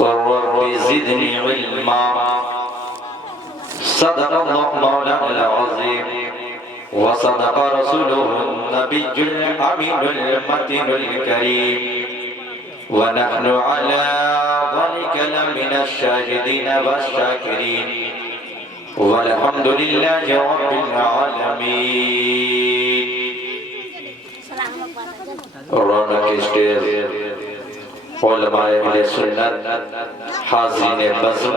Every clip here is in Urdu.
قل رب زدني علما صدق الله مولانا العظيم وصدق رسوله النبي الأمين المتين الكريم ونحن على ذلك لمن الشاهدين والشاكرين والحمد لله رب العالمين. رونق اسٹیج علماء اہل سنت، حاضرین بزم،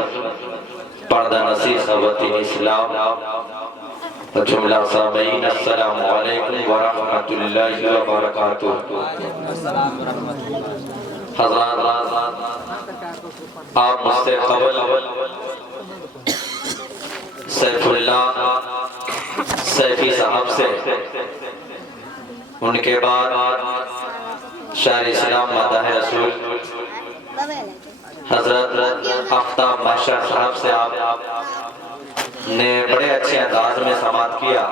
پردہ نشین خواتین اسلام، جملہ سامعین، السلام علیکم ورحمۃ اللہ وبرکاتہ. حضرات، آپ مجھ سے قبل سیف اللہ سیفی صاحب سے، ان کے بعد شاعر اسلام مداح رسول حضرت آفتاب محشر صاحب سے آپ نے بڑے اچھے انداز میں سماعت کیا.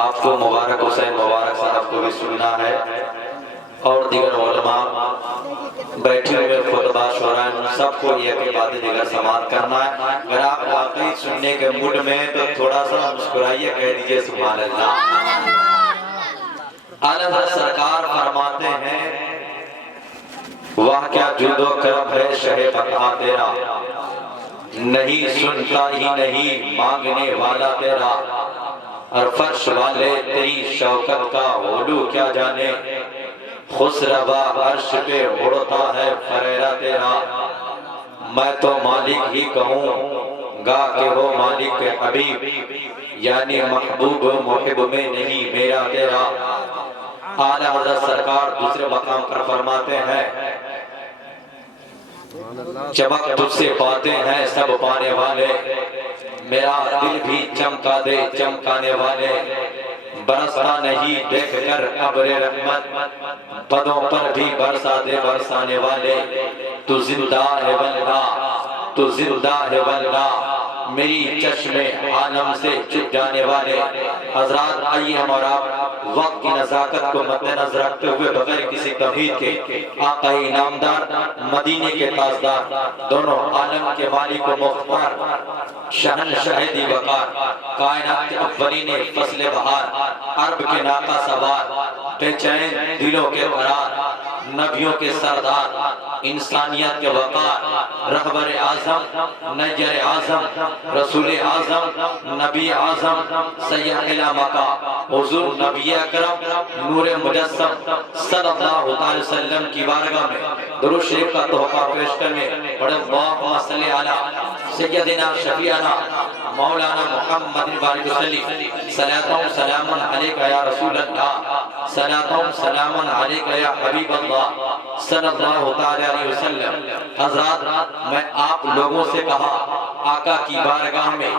آپ کو مبارک حسین مبارک صاحب کو بھی سننا ہے اور دیگر علماء بیٹھے ہوئے خطبہ شعراء سب کو یہ کہ بعد دیگر سماعت کرنا ہے. اگر آپ واقعی سننے کے موڈ میں تو تھوڑا سا مسکرائیے، کہہ دیجئے سبحان اللہ. اعلیٰ حضرت سرکار فرماتے ہیں واہ کیا جود و کرم ہے شہ بقا تیرا، نہیں سنتا ہی نہیں مانگنے والا تیرا، اور فرش والے تیری شوکت کا علو کیا جانے، خسروا عرش پہ اڑتا ہے فریرہ تیرا. میں تو مالک ہی کہوں گا کہ وہ مالک کے حبیب، یعنی محبوب محب میں نہیں میرا تیرا. اعلیٰ حضرت سرکار دوسرے مقام پر فرماتے ہیں چمک تجھ سے پاتے ہیں سب پانے والے، میرا دل بھی چمکا دے چمکانے والے، برستا نہیں دیکھ کر ابر رحمت، بدوں پر بھی برسا دے برسانے والے. تو زندہ ہے واللہ، تو زندہ ہے واللہ، میری چشم عالم سے چھپ جانے والے. حضرات آئیے ہم اور آپ وقت کی نزاکت کو مد نظر رکھتے ہوئے بغیر کسی تمہید کے آقا انعامدار، مدینے کے تاجدار، دونوں عالم کے مالک و مختار، شہنشاہ دی وقار، کائنات کے اولین فصل بہار، عرب کے ناقہ سوار، بے چین دلوں کے قرار، نبیوں کے سردار، انسانیت کے وقار، رہبر اعظم، نیر اعظم، رسول اعظم، نبی اعظم، سیاح مکہ، حضور نبی اکرم، نور مجسم صلی اللہ علیہ وسلم کی بارگاہ میں درود شریف کا تحفہ پیش کرنے بڑے اللہم صلی علی سیدنا شفیعنا مولانا محمد بارک وسلم. صلاۃ و سلام علیکہ یا رسول اللہ، صلاۃ و سلام علیکہ یا حبیب اللہ صلی اللہ علیہ وسلم. حضرات، میں آپ لوگوں سے کہا آقا کی بارگاہ میں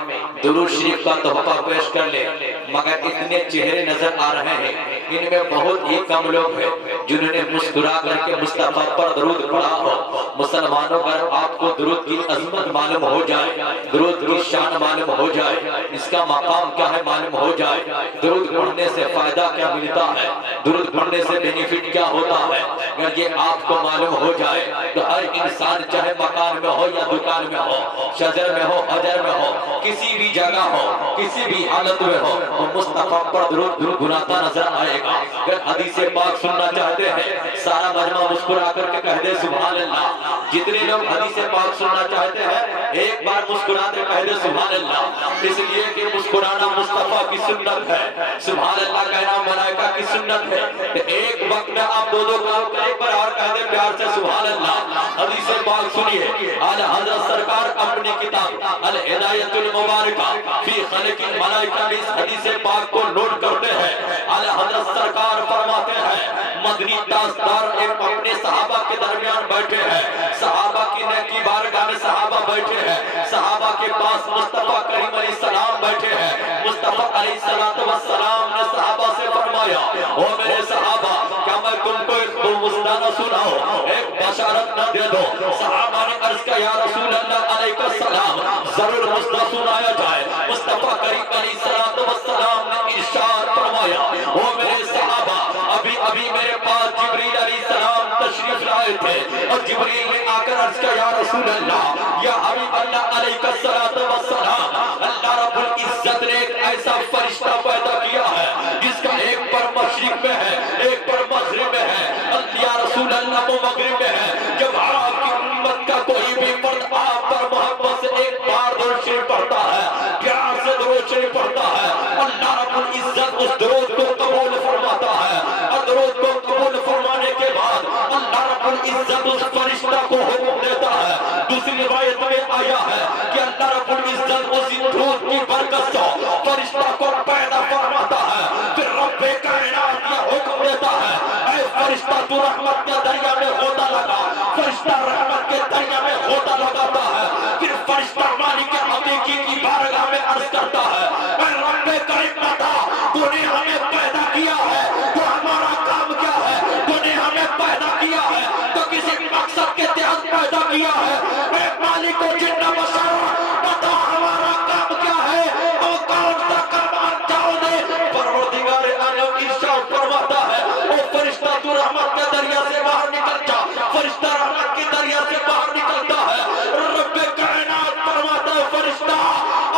درود شریف کا تحفہ پیش کر لے، مگر اتنے چہرے نظر آ رہے ہیں، ان میں بہت ہی کم لوگ ہیں جنہوں نے مسکرا کر کے مصطفیٰ پر درود پڑھا ہو. مسلمانوں پر آپ کو درود کی عظمت معلوم ہو جائے، درود کی شان معلوم ہو جائے، اس کا مقام کیا ہے معلوم ہو جائے، درود پڑھنے سے فائدہ کیا ملتا ہے، درود پڑھنے سے بینیفٹ کیا ہوتا ہے، اگر یہ آپ کو معلوم ہو جائے تو ہر انسان چاہے مکان میں ہو یا دکان میں ہو، شجر میں ہو حجر میں ہو، کسی بھی جگہ ہو، کسی بھی حالت میں ہو، وہ مصطفیٰ پر درود گناتا نظر آئے گا. اگر حدیث پاک سننا چاہتے ہیں سارا مجمع مسکرا کر کے کہہ دے سبحان اللہ. جتنے لوگ حدیث پاک سننا چاہتے ہیں ایک بار مسکرا کر کہہ دے سبحان اللہ، اس لیے کہ مسکرانا مصطفیٰ کی سنت ہے، سبحان اللہ کہنا ملائکہ کی سنت ہے. ایک وقت میں آپ دو کام کریں، ایک بار اور کہہ دے پیار سے سبحان اللہ. حدیث پاک سنیے. اعلیٰ حضرت سرکار اپنی کتاب الہدایۃ المبارکہ فی خلق الملائکہ میں اس حدیث پاک کو نوٹ کرتے ہیں. اعلیٰ حضرت سرکار فرماتے ہیں مدنی تاجدار ایک اپنے صحابہ کے درمیان بیٹھے ہیں، صحابہ کی نیکی بارگاہ میں صحابہ بیٹھے ہیں، صحابہ کے پاس مصطفیٰ کریم علیہ السلام بیٹھے ہیں. مصطفیٰ علیہ السلام نے صحابہ سے فرمایا او میرے صحابہ کیا میں تم کو ایک مستانہ سناؤں، ایک بشارت نہ دے دو. صحابہ نے عرض کیا یا رسول اللہ علیہ السلام ضرور مستہ سنایا جائے. مصطفیٰ کریم علیہ السلام نے ارشاد فرمایا او میرے صحابہ ابھی میرے پاس جبریل علیہ السلام تشریف لائے تھے اور جبریل نے آ کر رسول اللہ یا حبیب اللہ علیہ السلام، اللہ رب العزت نے ایک ایسا فرشتہ پیدا کیا ہے جس کا ایک پر مشرق میں ہے، ایک پر مغرب میں ہے، یا رسول اللہ وہ مغرب میں ہے۔ جب آپ کی امت کا کوئی بھی فرد آپ پر محبت سے ایک بار درود شریف پڑھتا ہے، پیار سے درود شریف پڑھتا ہے، اللہ رب العزت اس درود کو قبول فرماتا ہے، اور درود کو قبول فرمانے کے بعد اللہ رب العزت اس فرشتہ کو حکم دیتا ہے۔ دوسری روایت میں آیا ہے کہ اللہ رب العزت اس درود کی برکت سے فرشتہ کو پیدا فرماتا ہے، پھر رب کائنات یہ حکم دیتا ہے، اے فرشتہ تو رحمت کے دریا میں غوطہ لگا۔ فرشتہ رحمت کے دریا میں غوطہ لگاتا ہے، پھر فرشتہ مالک حقیقی کی بارگاہ میں عرض کرتا ہے، اے رب کریم بتا تو نے ہمیں پیدا کیا ہے تو ہمارا کام کیا ہے؟ تو نے ہمیں پیدا کیا ہے تو کسی مقصد کے تحت پیدا کیا ہے، اے مالک و جن بشر بتا ہمارا کام کیا ہے اور کون سا کام انجام دے؟ پروردگار عالم ارشاد فرماتا ہے، او فرشتہ تو رحمت کے دریا سے باہر نکل جا۔ فرشتہ رحمت کے دریا سے باہر نکلتا ہے، رب کائنات فرماتا ہے فرشتہ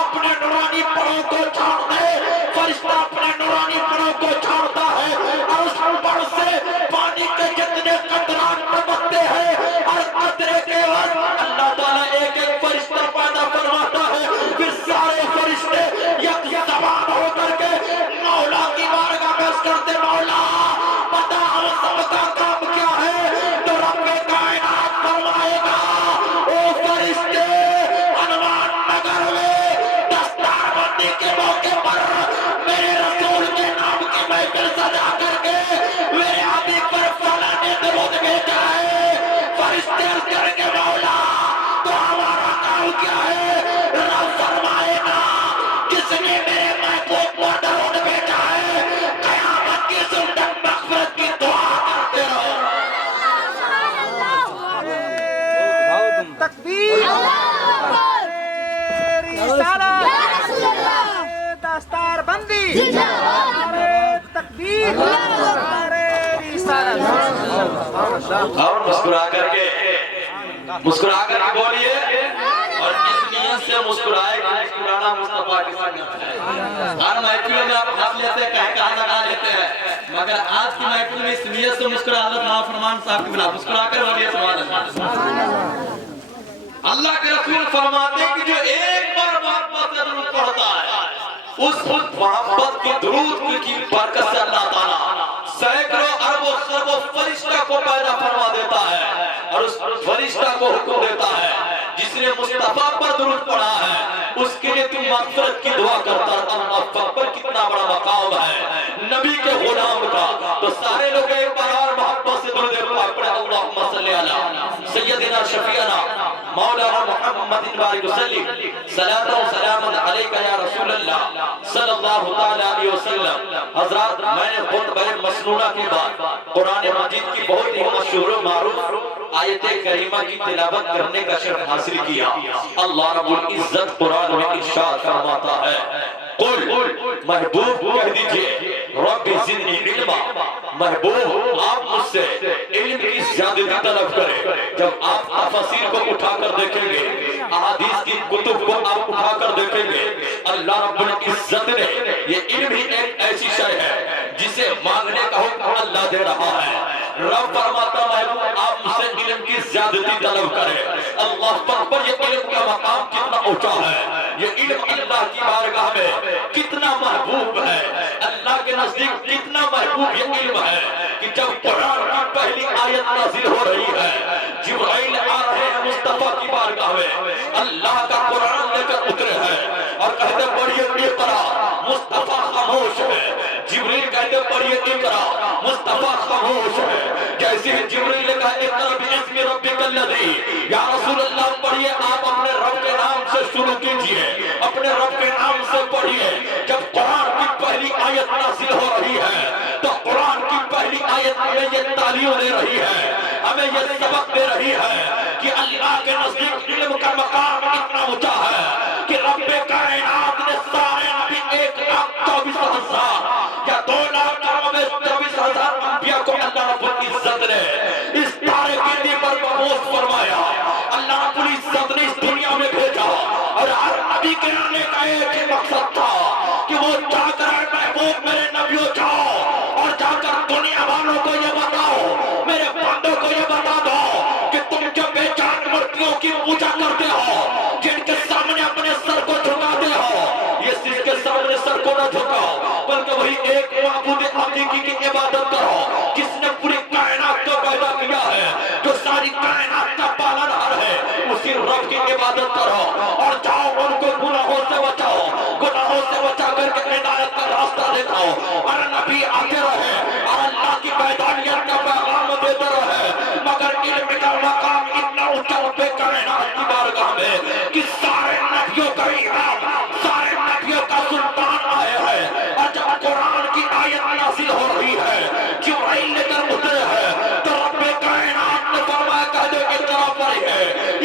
اپنے نورانی پروں کو چھوڑ دے۔ فرشتہ اپنے نورانی پروں کو چھوڑتا ہے اور اس پر سے پانی کے جتنے قطرات نمکتے ہیں، اور قطرے کے بعد اللہ تعالیٰ ایک ایک فرشتہ پیدا فرماتا ہے، پھر سارے فرشتے یک زبان ہو کر کے مولا کی بارگاہ میں عرض کرتے، مولا بتا ہم سب کا کام کیا ہے؟ تو رب کائنات فرمائے گا، او فرشتے ہنومان نگر میں دستار بندی کے موقع پر میرے رسول کے نام کی محفل سجا کر کے میرے حبیب پر فلاں نے درود بھیجا ہے۔ فرشتے عرض کریں گے، مولا تو ہمارا کام کیا ہے؟ رب فرمائے گا، جس نے میرے محبوب کو درود بھیجا ہے قیامت کی زندگ مغفرت کی دعا کرتے رہو۔ تکبیر، رسالت، دستار بندی، تکبیر، رسالت۔ اور مسکرا کر کے بولیے، اور اس نیت سے مسکرائے کہ مسکرانا مصطفیٰ کی سنت ہے۔ ہر محفل میں آپ ہنس لیتے ہیں، کہا لگا لیتے ہیں، مگر آج کی محفل میں اس نیت سے مسکرا حضرت نافرمان صاحب کی بلا مسکرا کر بولیے سبحان اللہ۔ اللہ کے رسول فرماتے ہیں کہ جو ایک بار محبت سے درود پڑھتا ہے، اس محبت کی درود کی برکت سے اللہ تعالیٰ سینکڑوں اربوں خربوں فرشتہ کو پیدا فرما دیتا ہے، اور اس فرشتہ کو حکم دیتا ہے جس نے مصطفیٰ پر درود پڑھا ہے اس کے لیے تم مغفرت کی دعا کرتا ہے۔ اللہ پر کتنا بڑا مقام ہے نبی کے غلام کا۔ تو سارے لوگ ایک بار اور محبت سے درود پاک پڑھیں، اللہم صلی علی سیدنا شفیعنا مولانا محمد بارک وسلم، صلاۃ و سلام علیکہ یا رسول اللہ صلی اللہ تعالی علیہ وسلم۔ حضرات، میں نے خطبہ مسنونہ کے بعد قرآن مجید کی بہت ہی مشہور و معروف آیت کریمہ کی تلاوت کرنے کا شرف حاصل کیا۔ اللہ رب العزت قرآن میں ارشاد فرماتا ہے، قل محبوب کہہ دیجئے رب زدنی علما، محبوب آپ مجھ سے علم کی زیادتی طلب کریں۔ جب آپ تفاسیر کو اٹھا کر دیکھیں گے، احادیث کی کتب کو آپ اٹھا کر دیکھیں گے، اللہ رب العزت نے یہ علم ہی ایک ایسی شے ہے جسے مانگنے کا حکم اللہ دے رہا ہے۔ رب فرماتا محبوب آپ مجھ سے علم کی زیادتی طلب کریں۔ اللہ پر یہ علم کا مقام کتنا اونچا ہے، یہ علم اللہ کی بارگاہ میں کتنا محبوب ہے، اللہ کے نزدیک کتنا محبوب یہ علم ہے کہ جب قرآن کی پہلی آیت نازل ہو رہی ہے، جبرائیل آ رہے ہیں مصطفیٰ کی بارگاہ میں، اللہ کا قرآن لے کر اترے ہیں اور کہتے پڑھیے اقرا، مصطفیٰ خاموش ہے۔ جبریل کہتے پڑھیے اقرا، مصطفیٰ خاموش ہے۔ جیسے ہی جبریل نے کہا اقرا باسم ربک الذی، یا رسول اللہ پڑھیے آپ اپنے رب کے نام سے شروع کیجئے، اپنے رب کے نام سے پڑھیے۔ جب قرآن کی پہلی آیت نازل ہو رہی ہے تو قرآن کی پہلی آیت ہمیں یہ تعلیم دے رہی ہے، ہمیں یہ سبق دے رہی ہے کہ اللہ کے نزدیک علم کا مقام اتنا اونچا ہے کہ رب کائنات نے سارے نبی 1,24,000 یا 2,24,000 انبیاء کو اللہ رب العزت نے اس تارے گردی پر مبعوث فرمایا۔ اللہ رب ایک ہی مقصد تھا کہ وہ جا کر محبوب میرے نبیوں جاؤ اور جا کر دنیا والوں کو یہ بتاؤ، میرے بندوں کو یہ بتا دو کہ تم جو بے جان مورتیوں کی پوجا کرتے ہو، جن کے سامنے اپنے سر کو جھکاتے ہو، یہ جس کے سامنے سر کو نہ جھکاؤ بلکہ وہی ایک معبود حقیقی کی عبادت کرو جس نے پوری کائنات کو پیدا کیا ہے، جو ساری کائنات کا پالنہار ہے، اسی رب کی عبادت کرو اور جاؤ ان کو گناہوں سے بچاؤ، گناہوں سے بچا کر کے ہدایت کا راستہ دکھاؤ، اور نبی آتے رہے اور اللہ کی بیداریت کا پیغام دیتے رہے، مگر علم کا مقام اتنا اونچا رب کائنات کی بارگاہ میں کہ سارے نبیوں کا امام، سارے نبیوں کا سلطان آئے ہیں، اور جب قرآن کی آیت نازل ہو رہی ہے، جبرائیل لے کر اترے ہیں، تو رب کائنات نے فرمایا کہہ دے اقرا پڑھیے،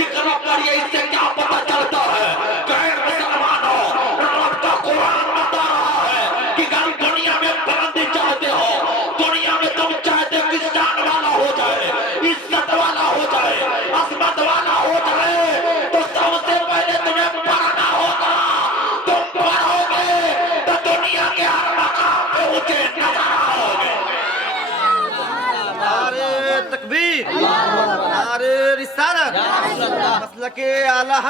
اقرا پڑھیے، اس سے کیا پتہ چلتا ہے؟ غیر مسلمانوں، رب کا قرآن بتا رہا ہے کہ اگر دنیا میں بلندی چاہتے ہو، دنیا میں تم چاہتے کہ شان والا ہو جائے، عزت والا ہو جائے، عظمت والا ہو جائے، تو سب سے پہلے تمہیں پڑھنا ہوگا، تم پڑھو گے تو دنیا کے ہر مقام پہ اونچے نظر آؤ گے۔ نعرے تکبیر، نعرے رسالت، مسلک اعلیٰ